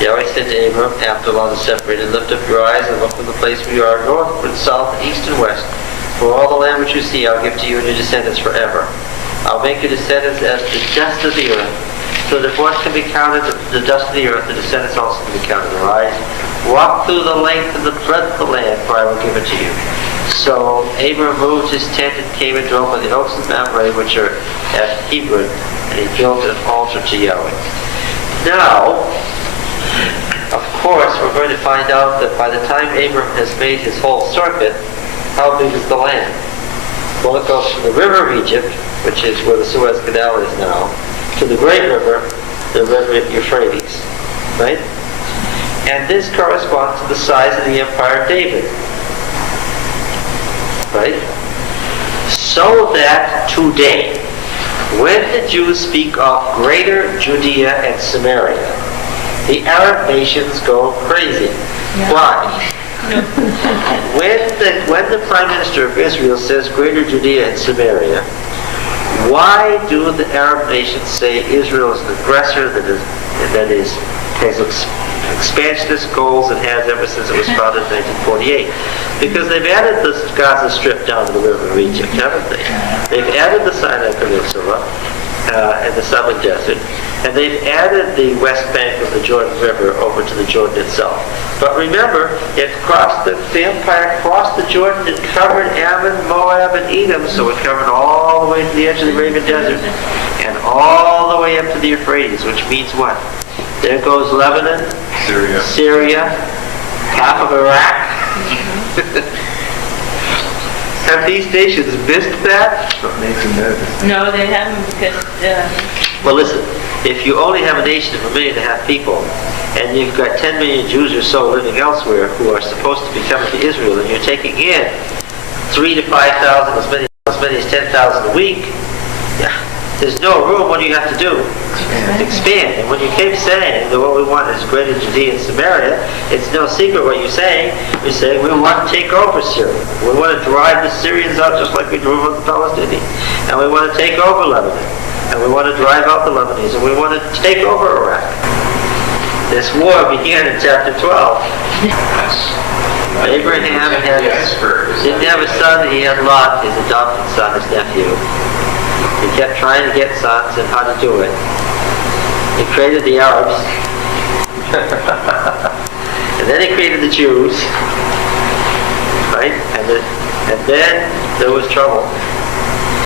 Yahweh said to Abram, after the lot is separated, lift up your eyes and look from the place where you are, northward, south, east, and west. For all the land which you see, I'll give to you and your descendants forever. I'll make your descendants as the dust of the earth. So that what can be counted, the dust of the earth, the descendants also can be counted. Arise, walk through the length and the breadth of the land, for I will give it to you. So Abram moved his tent and came and dwelt by the oaks of Mount Ray, which are at Hebron, and he built an altar to Yahweh. Now, of course, we're going to find out that by the time Abram has made his whole circuit, how big is the land? Well, it goes from the river of Egypt, which is where the Suez Canal is now, to the great river, the river Euphrates, right? And this corresponds to the size of the empire of David, right? So that today, when the Jews speak of Greater Judea and Samaria, the Arab nations go crazy. Yeah. Why? When the Prime Minister of Israel says Greater Judea and Samaria, why do the Arab nations say Israel is an aggressor that has expansionist goals and has ever since it was founded in 1948? Because they've added the Gaza Strip down to the river of Egypt, haven't they? They've added the Sinai Peninsula and the southern desert, and they've added the west bank of the Jordan River over to the Jordan itself. But remember, the empire crossed the Jordan and covered Ammon, Moab, and Edom, so it covered all the way to the edge of the Arabian Desert and all the way up to the Euphrates, which means what? There goes Lebanon, Syria, half of Iraq. Have these nations missed that? No, they haven't, because... Well, listen, if you only have a nation of 1.5 million people, and you've got 10 million Jews or so living elsewhere who are supposed to be coming to Israel, and you're taking in 3,000 to 5,000, as many as 10,000 a week, yeah, there's no room. What do you have to do? Expand. And when you keep saying that what we want is Greater Judea and Samaria, it's no secret what you're saying. You're saying we want to take over Syria. We want to drive the Syrians out just like we drove out the Palestinians. And we want to take over Lebanon. And we want to drive out the Lebanese. And we want to take over Iraq. This war began in chapter 12. Abraham didn't have a son. He had Lot, his adopted son, his nephew. He kept trying to get sons and how to do it. He created the Arabs. And then he created the Jews. Right? And then there was trouble.